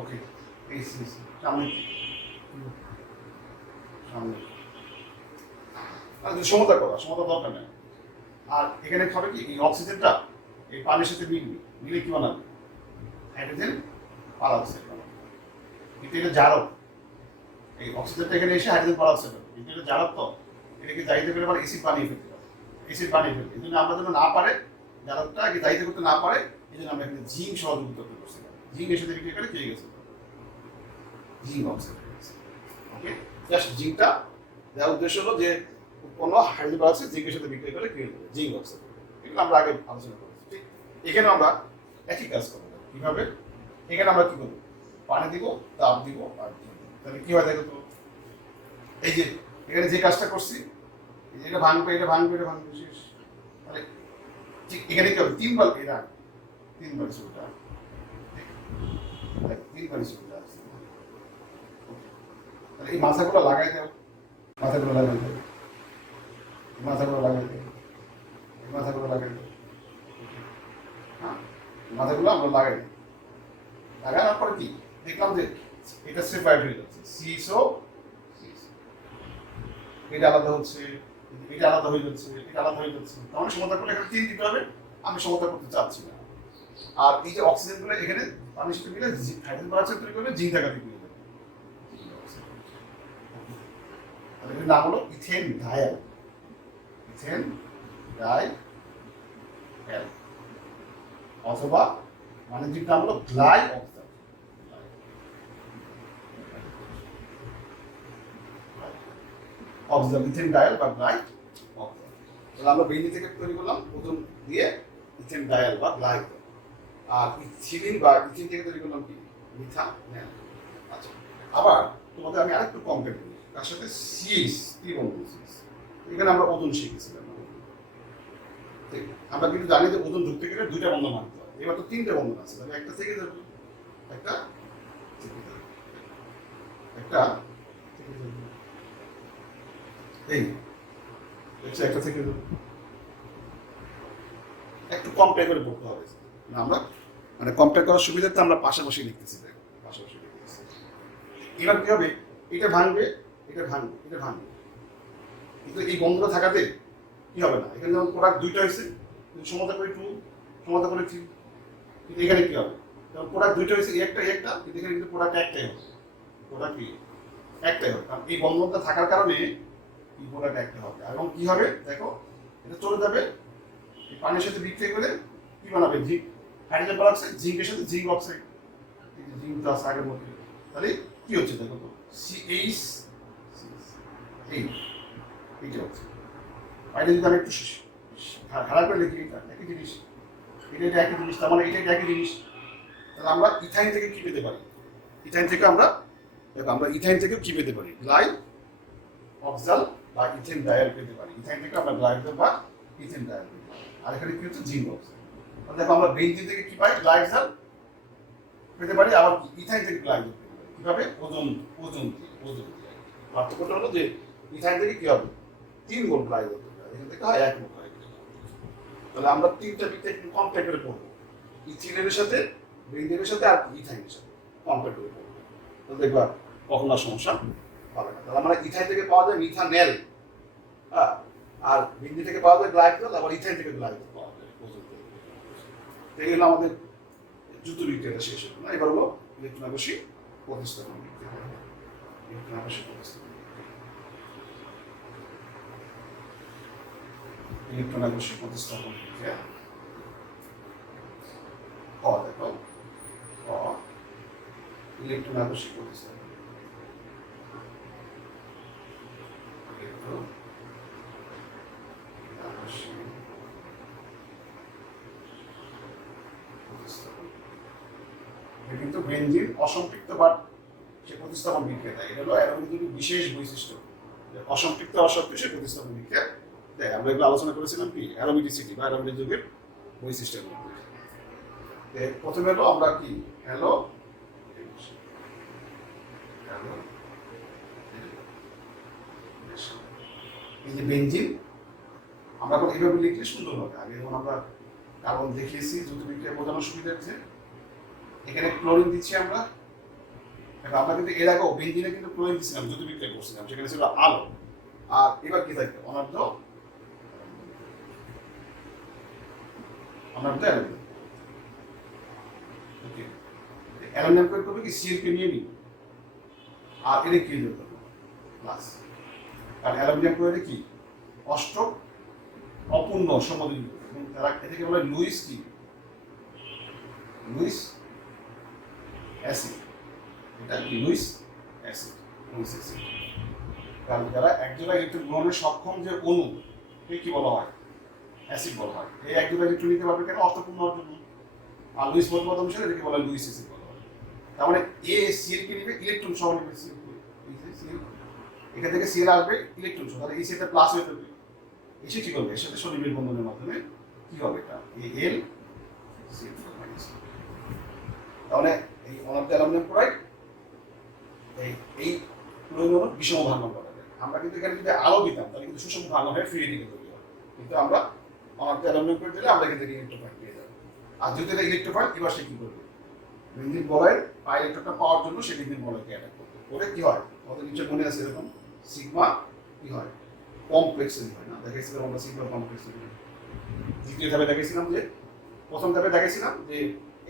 ওকে, এই সামনে সামনে সমতা করা, সমতা দরকার নেই। আর এখানে খাবে কি, এই অক্সিজেনটা এই পানির সাথে মিলবে, মিলে কি বানাবে হাইড্রোজেন পারঅক্সাইড বানাবে। কিন্তু এটা জারক, এই অক্সিজেনটা এখানে এসে হাইড্রোজেন পারঅক্সাইড হবে, কিন্তু এটা জারক, তো এটাকে যাইতে পেরে আবার এসিড বানিয়ে ফেলতে পারে, এসিড বানিয়ে ফেলতে। এই জন্য আমরা যেন না পারে, জারকটা আগে যাইতে করতে না পারে, এই জন্য আমরা এখানে জিঙ্ক সহযোগিতা করতে, জিঙ্ক এসে বিক্রি করে পেয়ে গেছে জিঙ্ক অক্সাইড। ওকে, জাস্ট জিঙ্কটা দেওয়ার উদ্দেশ্য হলো যে কোনো হাইড্রোজেন পারঅক্সাইড জিঙ্কের সাথে বিক্রি করে ক্রিয়েট হবে জিঙ্ক অক্সাইড। এগুলো আমরা আগে আলোচনা করেছি, ঠিক। এখানে আমরা একই কাজ করবো, কিভাবে, এখানে আমরা কি করবো, পানি দিব, তাপ দিব, আর দিব। তাহলে কি হয় দেখো তো, এই যে এখানে যে কাজটা করছি, এটা ভাঙবে, এটা ভাঙবে, এটা ভাঙবে, শেষ। তাহলে ঠিক এখানে কি হবে, তিনবার এরা তিনবার সুবিধা, তিনবার সুবিধা আছে। তাহলে এই মাথাগুলো লাগাই দাও, মাথাগুলো লাগাই দাও, মাথাগুলো লাগাই দাও, এই মাথাগুলো লাগাই দাও, হ্যাঁ, মাথাগুলো আমরা লাগাই দিই। লাগানোর পরে কি দেখলাম যে এটা সেপারেট হয়ে যাচ্ছে, সিএসও এটা আলাদা হচ্ছে, এটা আলাদা হয়ে যাচ্ছে, এটা আলাদা হয়ে যাচ্ছে। তাহলে সমতা করলে এখানে তিন দিতে হবে, আমি সমতা করতে চাচ্ছি না। আর এই যে অক্সিজেনগুলো এখানে পানির সাথে মিলে হাইড্রোজেন পারঅক্সাইড তৈরি করবে, জিঙ্ক থাকা তৈরি করবে। তাহলে এর নাম হলো ইথেন ডায়াল, ইথেন ডায়াল, অথবা বাণিজ্যিক নাম হলো গ্লাই অক্সাইড, অক্সিজেন ইথেন ডায়াল বা গ্লাই অক্সাইড। তাহলে আমরা বেঞ্জিন থেকে তৈরি করলাম ওজন দিয়ে ইথেন ডায়াল বা গ্লাই, আর ইথিলিন বা ইথিন থেকে তৈরি করলাম কি মিথা নেল। আচ্ছা, আবার তোমাদের আমি আরেকটু কম্পেয়ার করি, তার সাথে সিএইচ ত্রিবন্ধন সিএইচ, এখানে আমরা ওজন শিখেছিলাম। আমরা কিন্তু জানি যে ওজন ঢুকতে গেলে দুইটা বন্ধন মানতে হয়, এবার তো তিনটে বন্ধন আছে, তাহলে একটা থেকে যাবে, একটা থেকে যাবে, একটা এই একটা থেকে যাবে। একটু কম্পেয়ার করে পড়তে হবে, আমরা মানে কম্পেয়ার করার সুবিধাতে আমরা পাশাপাশি লিখতেছি, পাশাপাশি লিখতেছি। এবার কি হবে, এটা ভাঙবে, এটা ভাঙবে, এটা ভাঙবে, কিন্তু এই বন্ধটা থাকাতে কি হবে না, এখানে যেমন প্রোডাক্ট দুইটা হয়েছে, সমতা করে টু, সমতা করে থ্রি, কিন্তু এখানে কি হবে, যেমন প্রোডাক্ট দুইটা হয়েছে একটা একটা, কিন্তু এখানে কিন্তু প্রোডাক্ট একটাই হবে, প্রোডাক্ট কি একটাই হবে, কারণ এই বন্ধনটা থাকার কারণে এই প্রোডাক্ট একটা হবে। এবং কি হবে দেখো, এটা চলে যাবে এই পানির সাথে বিক্রিয়া করে কি বানাবে, জিঙ্ক হাইড্রোজেন পারঅক্সাইড, জিঙ্কের সাথে জিঙ্ক অক্সাইড, এই যে জিঙ্ক প্লাস আগের মধ্যে। তাহলে কি হচ্ছে দেখো তো, সিএইচ এইটা হচ্ছে বাইরে যদি আমি একটু খারাপ করে লিখি, এটা একই জিনিস, এটা একই জিনিস, তার মানে এটা একই জিনিস। তাহলে আমরা ইথাইন থেকে কি পেতে পারি? ইথাইন থেকে আমরা ইথাইন থেকে কি পেতে পারি? গ্লাই অক্সাল বা ইথেন ডায়াল পেতে পারি। ইথাইন থেকে আমরা গ্লাইকোজেন বা ইথেন ডায়াল পেতে পারি। আর এখানে কি হচ্ছে? Zinc oxide. দেখো আমরা বেনজিন থেকে কি পাই? গ্লাইকোজেন পেতে পারি, আবার ইথাইন থেকে গ্লাইকোজেন পেতে পারি। কিভাবে? ওজন দিয়ে। পার্থক্যটা হলো যে ইথাইন থেকে কি হবে? 3 মোল গ্লাইকোজেন পেতে পারি, এখান থেকে হয় 1 মোল গ্লাইকোজেন। তাহলে আমরা তিনটা বিক্রিয়া একটু কম্পেয়ার করে পড়বো, ইথিনের সাথে, বেনজিনের সাথে আর ইথাইনের সাথে কম্পেয়ার করে পড়বো। তাহলে দেখবা কখন আর সমস্যা হবে না। তাহলে আমরা ইথাইন থেকে পাওয়া যায় মিথানেল, হ্যাঁ, আর বেনজিন থেকে পাওয়া যায় গ্লাইকোজেন, আবার ইথাইন থেকে গ্লাইকোজেন পাওয়া যায় ওজন। এই হলো আমাদের যুদ্ধ বিক্রিয়াটা শেষ হলো না। এবার হলো ইলেকট্রন আকর্ষী প্রতিস্থাপন বিক্রিয়া। ইলেকট্রন আকর্ষী প্রতিস্থাপন, ইলেকট্রন আকর্ষী প্রতিস্থাপন বিক্রিয়া। দেখো ইলেকট্রন আকর্ষী প্রতিস্থাপন, ইলেকট্রন আকর্ষী প্রতিস্থাপন। কিন্তু বেনজিন অসম্পৃক্ত বা সে প্রতিস্থাপন বিক্রিয়া দেয়। এটা হলো অ্যারোমেটিক বিশেষ বৈশিষ্ট্য, অসম্পৃক্ত হওয়া সত্ত্বেও সে প্রতিস্থাপন বিক্রিয়া দেয়। আমরা এগুলো আলোচনা করেছিলাম কি অ্যারোমেটিসিটি বা অ্যারোমেটিক যৌগের বৈশিষ্ট্যের মধ্যে। প্রথমে হলো আমরা কি হ্যালো এই যে বেনজিন আমরা এখন এইভাবে লিখলে সুন্দর হবে। আগে যেমন আমরা কার্বন দেখিয়েছি যৌথ বিক্রিয়া বোঝানোর সুবিধার্থে, এখানে ক্লোরিন দিচ্ছি আমরা। আমরা কিন্তু এর আগেও বেনজিনে কিন্তু ক্লোরিন দিচ্ছিলাম, যৌথ বিক্রিয়া করছিলাম, সেখানে ছিল আলো। আর এবার কি থাকবে? অনার্ধ অ্যালুমিনিয়াম করে করবে কি সিএল কে নিয়ে নিই, আর এটা কি হয়ে যাবে প্লাস। আর অ্যালুমিনিয়াম করে কি অষ্টক অপূর্ণ সমদ্বী, এবং তারা এটাকে বলে লুইস কি লুইস অ্যাসিড। এটা কি লুইস অ্যাসিড, লুইস অ্যাসিড। কারণ যারা একজোড়া ইলেকট্রন গ্রহণে সক্ষম যে অণু, কি বলা হয়? অ্যাসিড বলা হয়। এই একজোড়া ইলেকট্রন নিতে পারবে কেন? অষ্টপূর্ণ হওয়ার জন্য। আর লুইস প্রতিপাদন হিসেবে এটাকে বলা হয় লুইস অ্যাসিড বলা হয়। তার মানে এ সিএল কে নিবে, ইলেকট্রন সহ নিবে সিএল, এখান থেকে সিএল আসবে ইলেকট্রন সহ, তাহলে এই সিএলটা প্লাস হয়ে যাবে। এসে কি করবে? এর সাথে সনিবিল বন্ধনের মাধ্যমে কি হবে? এটা এল সিএল4 মাইনাস। তাহলে এই অনার্ধ অ্যালুমিনিয়াম ক্লোরাইড এই ক্লোরিন অণু বিষম ভাঙন করা যায়। আমরা কিন্তু এখানে যদি আলো দিতাম তাহলে কিন্তু সুষম ভাঙন হয়ে ফিরে দিকে তৈরি হবে, কিন্তু আমরা অনার্ধ অ্যালুমিনিয়াম ক্লোরাইড দিলে আমরা এখান থেকে ইলেকট্রোফাইল পেয়ে যাবো। আর যদি এটা ইলেকট্রোফাইল, এবার সে কি করবে? বেনজিন বলয়ের পাই ইলেকট্রনটা পাওয়ার জন্য সে বেনজিন বলয়কে অ্যাটাক করবে। করে কি হয়? আমাদের নিচে মনে আছে এরকম সিগমা কি হয়? কমপ্লেক্স হয় না? দেখাইছিলাম আমরা সিগমা কমপ্লেক্স। দ্বিতীয় ধাপে দেখাইছিলাম যে, প্রথম ধাপে দেখাইছিলাম যে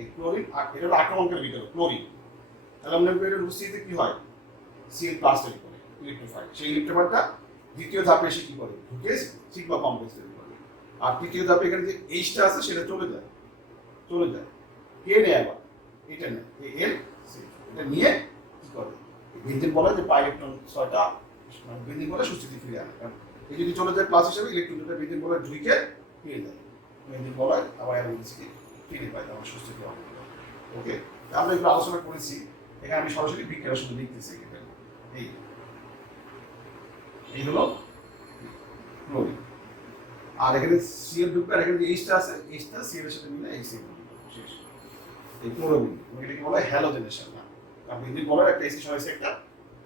এই ক্লোরিন, এটা হলো আক্রমণকারী বিক্রিয়া ক্লোরিন অ্যালুমিনিয়াম ক্লোরাইডের উপস্থিতিতে কি হয়? সিএল প্লাস তৈরি করে ইলেকট্রোফাইল। সেই ইলেকট্রোফাইলটা দ্বিতীয় ধাপে এসে কি করে? ঢুকে সিগমা কমপ্লেক্স তৈরি করে। আর তৃতীয় ধাপে এখানে যে এইচটা আছে সেটা চলে যায়। কে নেয়? আবার এটা নেয়, এল এটা নিয়ে কি করে? বেনজিন বলে যে পাই ইলেকট্রন 6টা বেনজিন বলে সুস্থিতি ফিরে আনে। কারণ এই যদি চলে যায় প্লাস হিসেবে, ইলেকট্রন দুটো বেনজিন বলে ঢুকে ফিরে যায়, বেনজিন বলে আবার অ্যারোমেটিসিটি ফিরে পায়, আমার সুস্থিতি হবে। ওকে, আমরা এগুলো আলোচনা করেছি। এখানে আমি সরাসরি বিক্রিয়া শুধু লিখতেছি। এই হলো ক্লোরিন, আর এখানে সিএল ঢুকবে, আর এখানে যে এইচটা আছে, এইচটা সিএল এর সাথে মিলে এই সিএল শেষ। এই ক্লোরিন এটাকে বলা হয় হ্যালোজেনেশন। না, কারণ বেনজিন বলার একটা এসিশন আছে, একটা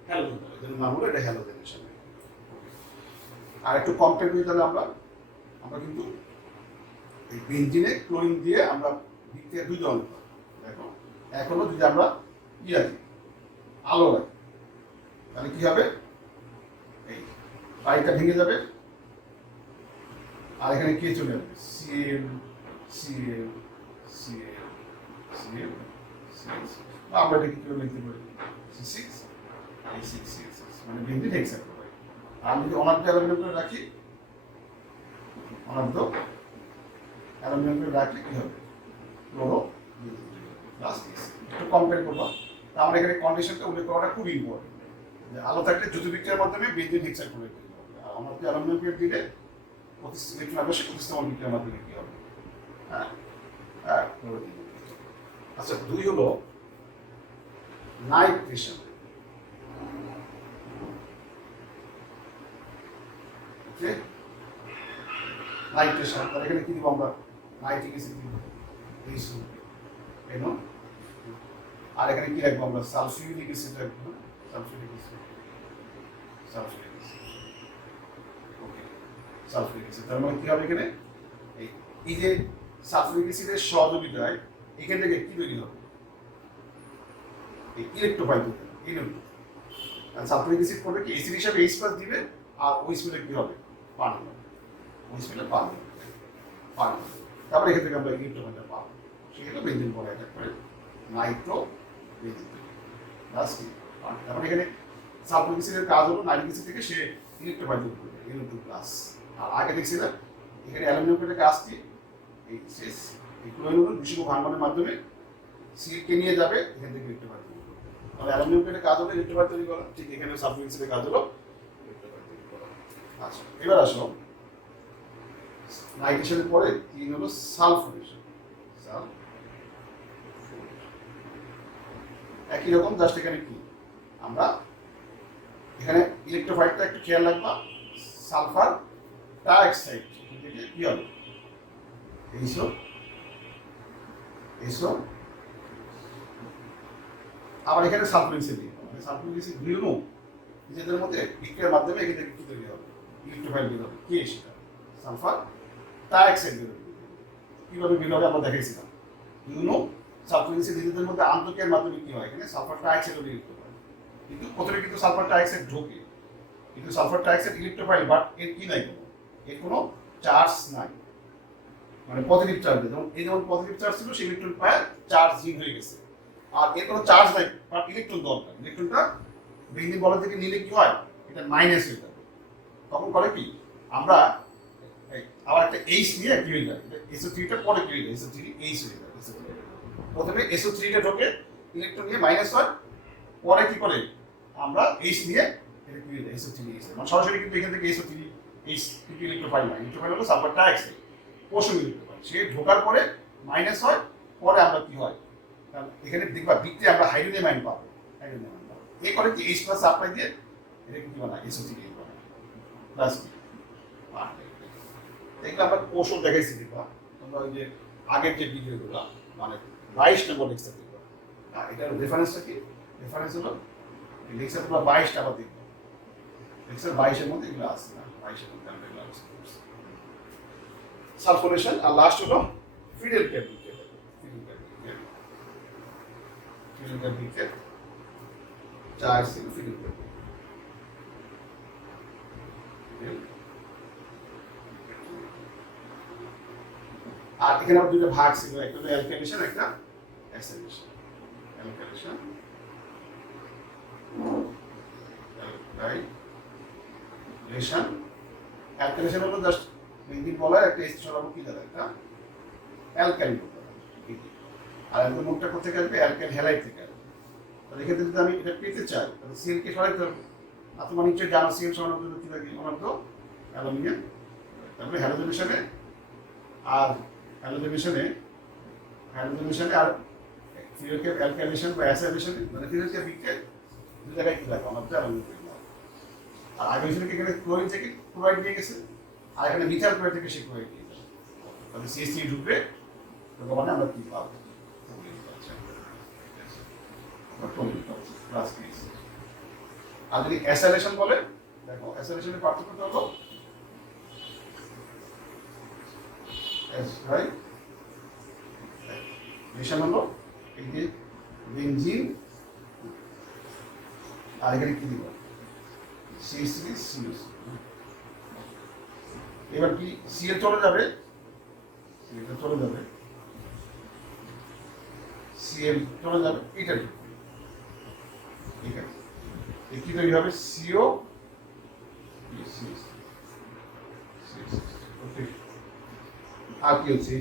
হ্যালোজেন বলে, এর নাম হলো এটা হ্যালোজেনেশন। আর একটু কম্পেয়ার করি তাহলে আমরা কিন্তু এই বেনজিনে ক্লোরিন দিয়ে আমরা বিক্রিয়া দুই ধরনের পাই। দেখো, এক হলো যদি আমরা কি রাখি? আলো রাখি, তাহলে কি হবে? এই পাইপটা ভেঙে যাবে, আর এখানে কে চলে যাবে? CL CL CL CL CL. আমরা এটাকে কিভাবে লিখতে পারি? C6 C6 মানে বেনজিন হেক্সাক্লোরাইড। আর যদি অনার্ধ অ্যালুমিনিয়াম করে রাখি, অনার্ধ অ্যালুমিনিয়াম করে রাখলে কি হবে? Chloro plus. একটু কম্পেয়ার করবো। আমরা এখানে কন্ডিশনটা উল্লেখ করাটা খুব ইম্পর্টেন্ট। যে আলো থাকলে দ্রুত বিক্রিয়ার মাধ্যমে বেঞ্জিন হেক্সাক্লোরাইড তৈরি হবে। আর আমরা যদি অ্যালুমিনিয়াম ক্লোরাইড দিলে ইলেকট্রন আবেশে প্রতিস্থাপন বিক্রিয়ার মাধ্যমে কি হবে? হ্যাঁ হ্যাঁ। আচ্ছা, 2 হলো নাইট্রেশন। ওকে, নাইট্রেশন, তাহলে এখানে কি দিব আমরা? নাইট্রিক অ্যাসিড দিব, এইসব কেন? আর এখানে কি রাখবো আমরা? সালফিউরিক অ্যাসিড রাখবো, সালফিউরিক অ্যাসিড, সালফিউরিক অ্যাসিড। ওকে, সালফিউরিক অ্যাসিড। তার মানে কি হবে এখানে? এই যে সালফিউরিক অ্যাসিডের সহযোগিতায় এখান থেকে কি তৈরি হবে? এই ইলেকট্রোফাইল তৈরি হবে, ইলেকট্রন। আর সালফিউরিক অ্যাসিড করবে কি? অ্যাসিড হিসাবে H+ দিবে, আর ওই স্পিডে কি হবে? পানি হবে, ওই স্পিডে পানি হবে, পানি হবে। তারপরে এখান থেকে আমরা ইলেকট্রোফাইলটা পাবো, সেটা বেঞ্জিন বলে অ্যাটাক করে নাইট্রো বেঞ্জিন। লাস্ট কি? তারপরে এখানে সালফিউরিক অ্যাসিডের কাজ হলো নাইট্রিক অ্যাসিড থেকে সে ইলেকট্রোফাইল তৈরি করবে, Na2+। আর আগে দেখছিলাম এখানে অ্যালুমিনিয়াম ক্লোরাইডের কাজ কি? এই শেষ এই ক্লোরিন বিশুদ্ধ ভাঙনের মাধ্যমে সিলকে নিয়ে যাবে, এখান থেকে ইলেকট্রোফাইল তৈরি করবে। তাহলে অ্যালুমিনিয়াম ক্লোরাইডের কাজ হলো ইলেকট্রোফাইল তৈরি করা, ঠিক এখানে সালফিউরিক অ্যাসিডের কাজ হলো ইলেকট্রোফাইল তৈরি করা। আচ্ছা, এবার আসো নাইট্রেশনের পরে 3 হলো সালফোরেশন। একই রকম, জাস্ট এখানে কি আমরা এখানে ইলেকট্রোফাইলটা একটু খেয়াল রাখবা, সালফার ডাইঅক্সাইড থেকে কি হবে? এইসব এইসব। আবার এখানে সালফিউরিক অ্যাসিড দিই, সালফিউরিক অ্যাসিড দুইও নিজেদের মধ্যে বিক্রিয়ার মাধ্যমে এখান থেকে কি তৈরি হবে? ইলেকট্রোফাইল বের হবে। কি সেটা? সালফার ডাইঅক্সাইড বের হবে। কিভাবে বের হবে আমরা দেখাইছিলাম। দুইও সালফিউরিক অ্যাসিড নিজেদের মধ্যে আন্তঃক্রিয়ার মাধ্যমে কি হয়? এখানে সালফার ডাইঅক্সাইড বের করতে পারে, কিন্তু প্রথমে কিন্তু সালফার ডাইঅক্সাইড ঢোকে, কিন্তু সালফার ডাইঅক্সাইড ইলেকট্রোফাইল, বাট এর কি নাই? এর কোনো চার্জ নাই, মানে পজিটিভ চার্জ। যেমন এই যেমন পজিটিভ চার্জ ছিল, সেই ইলেকট্রন পায় চার্জিং হয়ে গেছে। আর এর কোনো চার্জ নাই, বাট ইলেকট্রন দরকার। ইলেকট্রনটা বেঞ্জিন বল থেকে নিলে কি হয়? এটা মাইনাস হয়ে যাবে। তখন করে কি আমরা আবার একটা এইচ নিয়ে কি হয়ে যায়? SO3টা পরে কি হয়ে যায়? SO3 এইচ হয়ে যায়। প্রথমে SO3টা ঢোকে, ইলেকট্রন নিয়ে মাইনাস হয়, পরে কি করে আমরা এইচ নিয়ে এটা কি হয়ে যায়? SO3 H. মানে সরাসরি কিন্তু এখান থেকে SO3 এইচ কিন্তু ইলেকট্রোফাইল না, ইলেকট্রোফাইল হলো সালফার ডাইঅক্সাইড, পোষণ ইলেকট্রোফাইল। সে ঢোকার পরে মাইনাস হয়, পরে আমরা কি হয়? এখানে দেখবা বিক্রিয়া আমরা হাইড্রোজেন আয়ন পাবো, হাইড্রোজেন আয়ন পাবো। এই করে কি H+ সাপ্লাই দিয়ে এটা কি বানায়? SO3 বানায়। প্লাস কি এগুলো আমরা কৌশল দেখাইছি, দেখবা তোমরা ওই যে আগের যে ভিডিওগুলো, মানে 22 নম্বর লেকচার দেখবা। এটার রেফারেন্সটা কি? রেফারেন্স হলো লেকচার তোমরা 22টা আবার দেখবা, লেকচার 22-এর মধ্যে এগুলো আছে না, 22-এর মধ্যে আমরা এগুলো আলোচনা করছি। সালফোরেশন। আর লাস্ট হলো ফিডেল ক্যাবিকেট। ফিডেল ক্যাবিকেট 4 সিল ফিডেল ক্যাবিকেট। আর এখানে আবার দুটো ভাগ ছিল, একটা হলো অ্যালকাইলেশন, একটা অ্যাসিডেশন। Alkylation, alkylation. অ্যালকাইলেশন হলো জাস্ট বেঞ্জিন বলা একটা এস্টার কি দাঁড়া, একটা অ্যালকাইল বলতে পারে। আর একদম মুখটা কোথা থেকে আসবে? অ্যালকাইল হ্যালাইড থেকে আসবে। তাহলে এক্ষেত্রে যদি আমি এটা পেতে চাই, তাহলে সিএলকে সরাইতে হবে। আর তোমার নিশ্চয়ই জানো সিএল সরানোর কি লাগে? অনন্ত অ্যালুমিনিয়াম। তারপরে হ্যালোজেনেশনে আর হ্যালোজেনেশনে আর ফিউরকে অ্যালকাইলেশন বা অ্যাসিডেশনে, মানে ফিউরকে বিক্রিয়া দুই জায়গায় কি লাগে? অনন্ত অ্যালুমিনিয়াম। আর আগে ছিল কি এখানে ক্লোরিন থেকে ক্লোরাইড নিয়ে গেছে, আর এখানে মিথাইল ক্লোরাইড থেকে সে ক্লোরাইড নিয়ে গেছে। তাহলে CH3 ঢুকবে, তো মানে আমরা কি পাবো? আর যদি অ্যাসিডেশন বলে, দেখো অ্যাসিডেশনের পার্থক্যটা হলো রেশন হলো এই যে বেনজিন, আর এখানে কি দিব? CH3 COC। এবার কি সিএল চলে যাবে, সিএল চলে যাবে, সিএল চলে যাবে, এটা এখানে কি তৈরি হবে? CO আর কি হচ্ছে?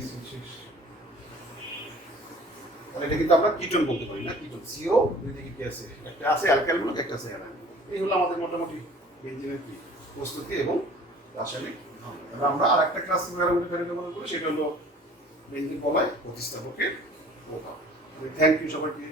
তাহলে এটা কিন্তু আমরা কিটোন বলতে পারি না, কিটোন। CO দুই দিকে কি আছে? একটা আছে অ্যালকাইল গ্রুপ, একটা আছে অ্যানায়ন। এই হলো আমাদের মোটামুটি বেঞ্জিনের কি প্রস্তুতি এবং রাসায়নিক ধর্ম। এবার আমরা আর একটা ক্লাস মনে করি, সেটা হলো বেঞ্জিন বলয় প্রতিস্থাপকের প্রভাব। থ্যাংক ইউ সবাইকে।